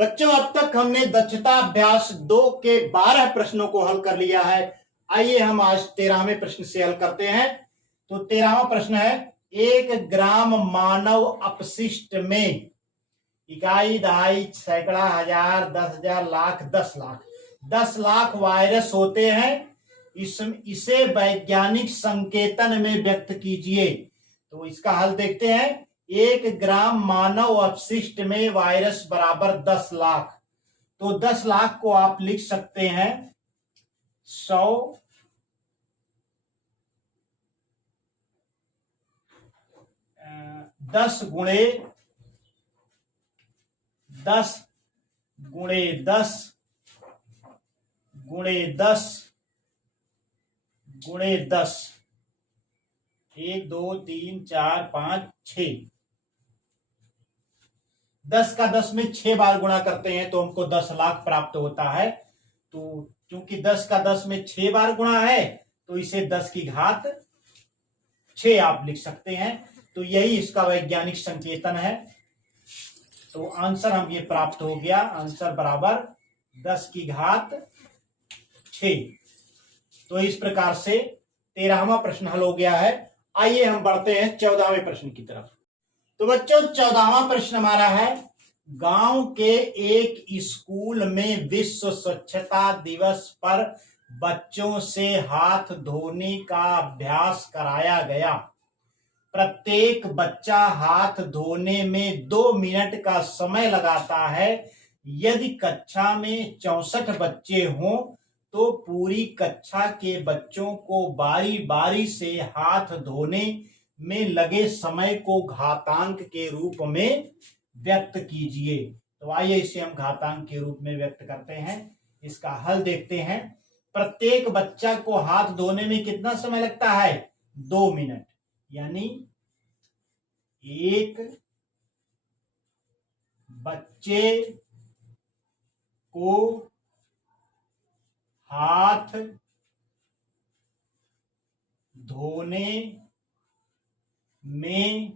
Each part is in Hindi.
बच्चों, अब तक हमने दक्षता अभ्यास 2 के 12 प्रश्नों को हल कर लिया है। आइए हम आज 13वें प्रश्न से हल करते हैं। तो 13वां प्रश्न है, 1 ग्राम मानव अपशिष्ट में इकाई, दहाई, सैकड़ा, हजार, 10,000, लाख, 10 लाख वायरस होते हैं। इसे वैज्ञानिक संकेतन में व्यक्त कीजिए। तो इसका हल देखते हैं। 1 ग्राम मानव अपशिष्ट में वायरस बराबर 10 लाख। तो 10 लाख को आप लिख सकते हैं 100 10 गुणे 10 गुणे 10 गुणे 10 गुणे 10 1 2 3 4 5 6 10 का 10 में 6 बार गुणा करते हैं तो हमको 10 लाख प्राप्त होता है। तो क्योंकि 10 का 10 में 6 बार गुणा है तो इसे 10 की घात 6 आप लिख सकते हैं। तो यही इसका वैज्ञानिक संकेतन है। तो आंसर हम ये प्राप्त हो गया, आंसर बराबर 10 की घात 6। तो इस प्रकार से 13वां प्रश्न हल हो गया है। आइए हम बढ़ते हैं 14वें प्रश्न की तरफ। तो बच्चों, 14वां प्रश्न हमारा है, गांव के एक स्कूल में विश्व स्वच्छता दिवस पर बच्चों से हाथ धोने का अभ्यास कराया गया। प्रत्येक बच्चा हाथ धोने में 2 मिनट का समय लगाता है। यदि कक्षा में 64 बच्चे हों तो पूरी कक्षा के बच्चों को बारी बारी से हाथ धोने में लगे समय को घातांक के रूप में व्यक्त कीजिए। तो आइए इसे हम घातांक के रूप में व्यक्त करते हैं। इसका हल देखते हैं। प्रत्येक बच्चा को हाथ धोने में कितना समय लगता है? 2 मिनट। यानी एक बच्चे को हाथ धोने में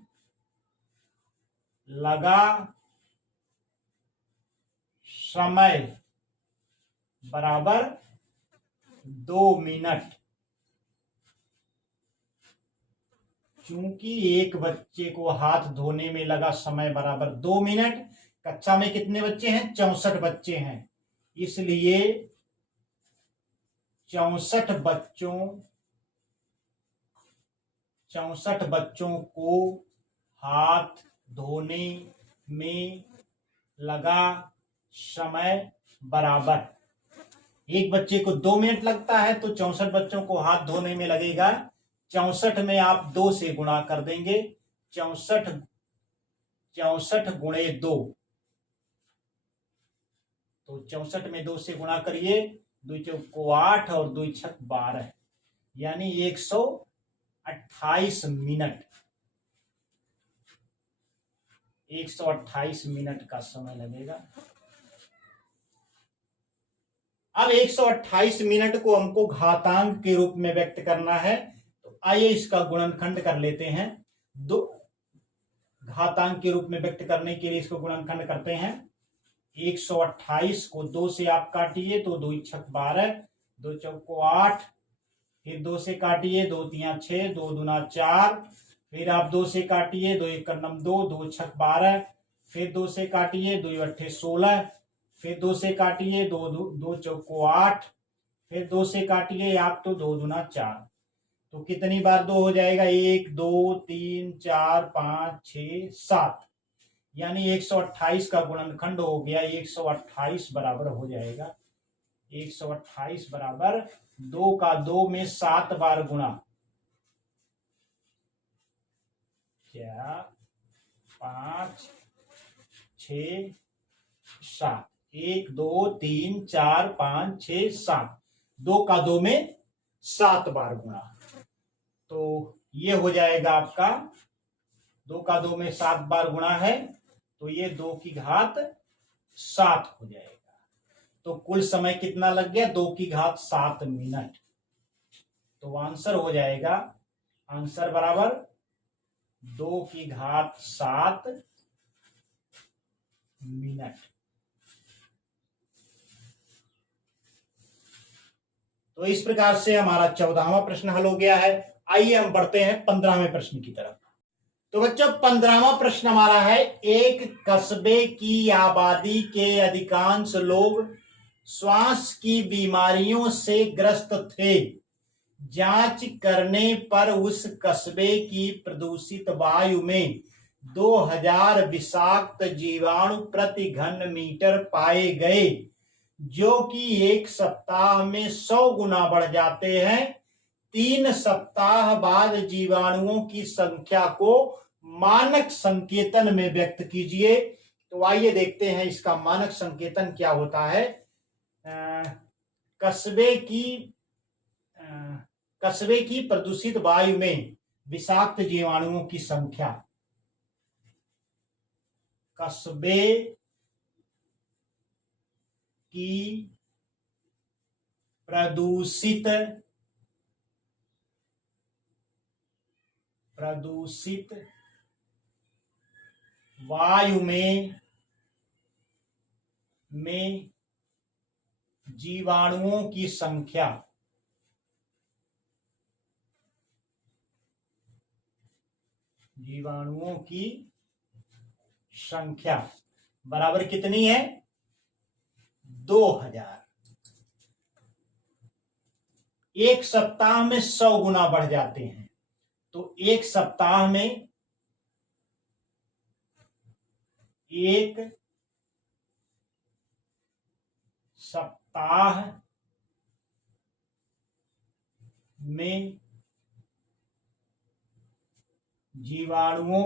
लगा समय बराबर 2 मिनट। चूंकि एक बच्चे को हाथ धोने में लगा समय बराबर 2 मिनट, कक्षा में कितने बच्चे हैं? 64 बच्चे हैं। इसलिए 64 बच्चों को हाथ धोने में लगा समय बराबर, एक बच्चे को 2 मिनट लगता है तो 64 बच्चों को हाथ धोने में लगेगा। 64 में आप 2 से गुणा कर देंगे। 64 गुणे 2, तो 64 में 2 से गुणा करिए। 2 चौक को 8 और 2 छक 12, यानी 128 मिनट। 128 मिनट का समय लगेगा। अब 128 मिनट को हमको घातांक के रूप में व्यक्त करना है। तो आइए इसका गुणनखंड कर लेते हैं। घातांक के रूप में व्यक्त करने के लिए इसको गुणनखंड करते हैं। 128 को 2 से आप काटिए तो 2 छक 12, 2 चौक को 8, फिर 2 से काटिए, 2 तिया 6, 2 दूना 4, फिर आप 2 से काटिए, 2 एक नम 2, 2 छक 12, फिर 2 से काटिए, 2 अट्ठे 16, फिर 2 से काटिए, 2 चौक को 8, फिर 2 से काटिए आप तो 2 दूना 4। तो कितनी बार 2 हो जाएगा? 1 2 3 4 5 6 7, यानी 128 का गुणनखंड हो गया। 128 बराबर हो जाएगा 128 बराबर 2 का 2 में 7 बार गुणा, क्या 5 6 7, 1 2 3 4 5 6 7, 2 का 2 में 7 बार गुणा। तो ये हो जाएगा आपका 2 का 2 में 7 बार गुणा है तो ये 2 की घात 7 हो जाएगा। तो कुल समय कितना लग गया? 2 की घात 7 मिनट। तो आंसर हो जाएगा, आंसर बराबर 2 की घात 7 मिनट। तो इस प्रकार से हमारा 14वां प्रश्न हल हो गया है। आइए हम बढ़ते हैं 15वें प्रश्न की तरफ। तो बच्चों 15वां प्रश्न हमारा है, एक कस्बे की आबादी के अधिकांश लोग श्वास की बीमारियों से ग्रस्त थे। जांच करने पर उस कस्बे की प्रदूषित वायु में 2000 विषाक्त जीवाणु प्रति घन मीटर पाए गए, जो कि एक सप्ताह में 100 गुना बढ़ जाते हैं। 3 सप्ताह बाद जीवाणुओं की संख्या को मानक संकेतन में व्यक्त कीजिए। तो आइए देखते हैं इसका मानक संकेतन क्या होता है। कस्बे की प्रदूषित वायु में विषाक्त जीवाणुओं की संख्या, कस्बे की प्रदूषित वायु में जीवाणुओं की संख्या बराबर कितनी है? 2000। एक सप्ताह में 100 गुना बढ़ जाते हैं, तो एक सप्ताह में जीवाणुओं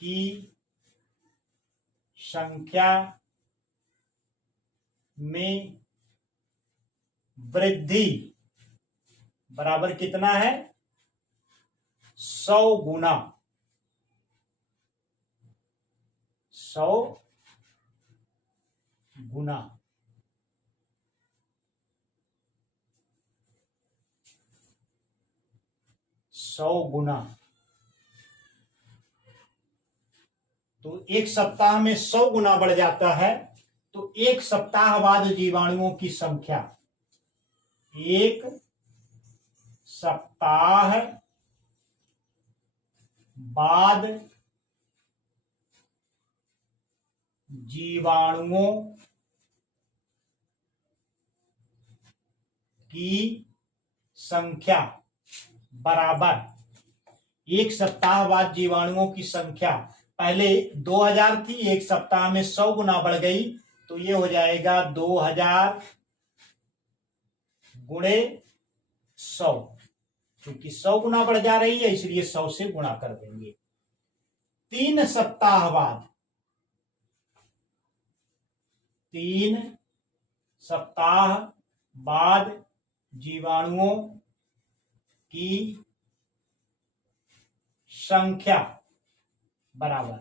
की संख्या में वृद्धि बराबर कितना है? 100 गुना। 100 गुना। तो एक सप्ताह में 100 गुना बढ़ जाता है, तो एक सप्ताह बाद जीवाणुओं की संख्या, एक सप्ताह बाद जीवाणुओं की संख्या बराबर, एक सप्ताह बाद जीवाणुओं की संख्या पहले 2000 थी, एक सप्ताह में 100 गुना बढ़ गई, तो ये हो जाएगा 2000 गुणे 100, क्योंकि 100 गुना बढ़ जा रही है इसलिए 100 से गुणा कर देंगे। 3 सप्ताह बाद जीवाणुओं की संख्या बराबर,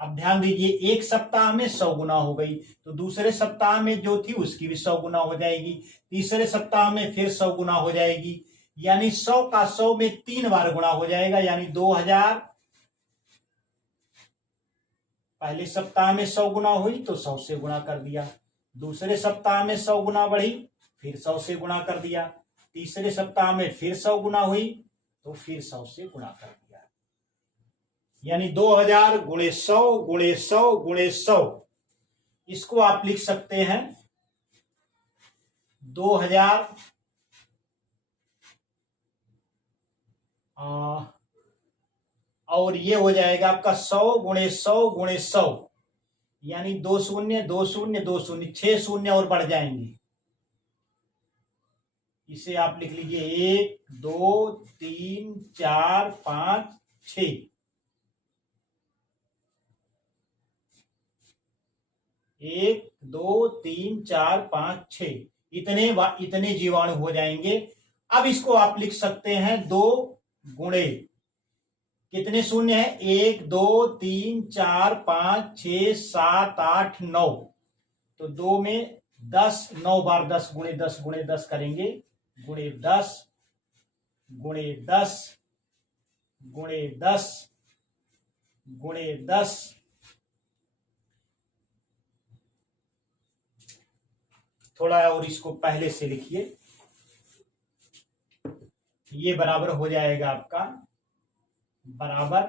अब ध्यान दीजिए एक सप्ताह में 100 गुना हो गई, तो दूसरे सप्ताह में जो थी उसकी भी 100 गुना हो जाएगी, तीसरे सप्ताह में फिर 100 गुना हो जाएगी, यानी 100 का 100 में 3 बार गुना हो जाएगा, यानी 2000। पहले सप्ताह में 100 गुना हुई तो 100 से गुणा कर दिया, दूसरे सप्ताह में 100 गुना बढ़ी फिर 100 से गुणा कर दिया, तीसरे सप्ताह में फिर 100 गुना हुई तो फिर 100 से गुणा कर दिया, यानी 2000 गुणे 100 गुणे 100 गुणे 100। इसको आप लिख सकते हैं 2000 और ये हो जाएगा आपका 100 गुणे 100 गुणे 100, यानी 2 शून्य 2 शून्य 2 शून्य, 6 शून्य और बढ़ जाएंगे। इसे आप लिख लीजिए 1 2 3 4 5 6। 1 2 3 4 5 6 इतने जीवाणु हो जाएंगे। अब इसको आप लिख सकते हैं 2 गुणे, कितने शून्य है? 1 2 3 4 5 6 7 8 9, तो 2 में 10, 9 बार 10 गुणे 10 गुणे 10 करेंगे, गुणे 10 गुणे 10 गुणे 10 गुणे 10, थोड़ा और इसको पहले से लिखिए। ये बराबर हो जाएगा आपका बराबर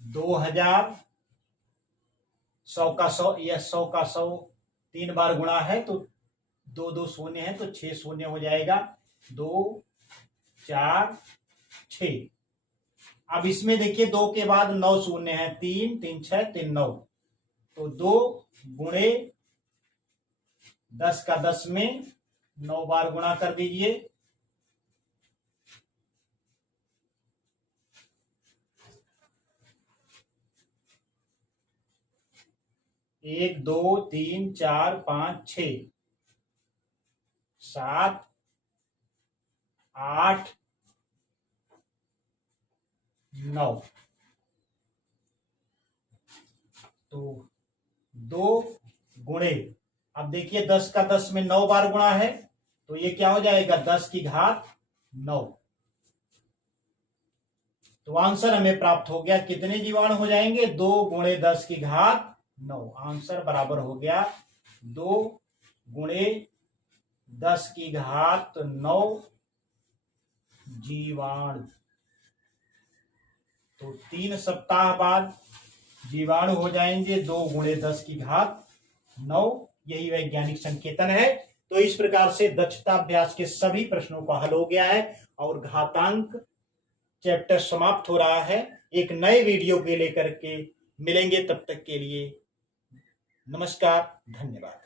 2000, 100 का 100, यह 100 का 100 3 बार गुणा है तो 2 शून्य है तो 6 शून्य हो जाएगा। 2 4 6। अब इसमें देखिए 2 के बाद 9 शून्य है, 3 3 6 3 9, तो 2 गुणे 10 का 10 में 9 बार गुणा कर दीजिए। 1 2 3 4 5 6 7 8 9, तो 2 गुणे, अब देखिए 10 का 10 में 9 बार गुणा है तो ये क्या हो जाएगा 10 की घात 9। तो आंसर हमें प्राप्त हो गया, कितने जीवाणु हो जाएंगे 2 गुणे 10 की घात 9। आंसर बराबर हो गया 2 गुणे 10 की घात 9 जीवाणु। तो 3 सप्ताह बाद जीवाणु हो जाएंगे 2 गुणे 10 की घात 9। यही वैज्ञानिक संकेतन है। तो इस प्रकार से दक्षता अभ्यास के सभी प्रश्नों का हल हो गया है और घातांक चैप्टर समाप्त हो रहा है। एक नए वीडियो के लेकर के मिलेंगे, तब तक के लिए नमस्कार, धन्यवाद।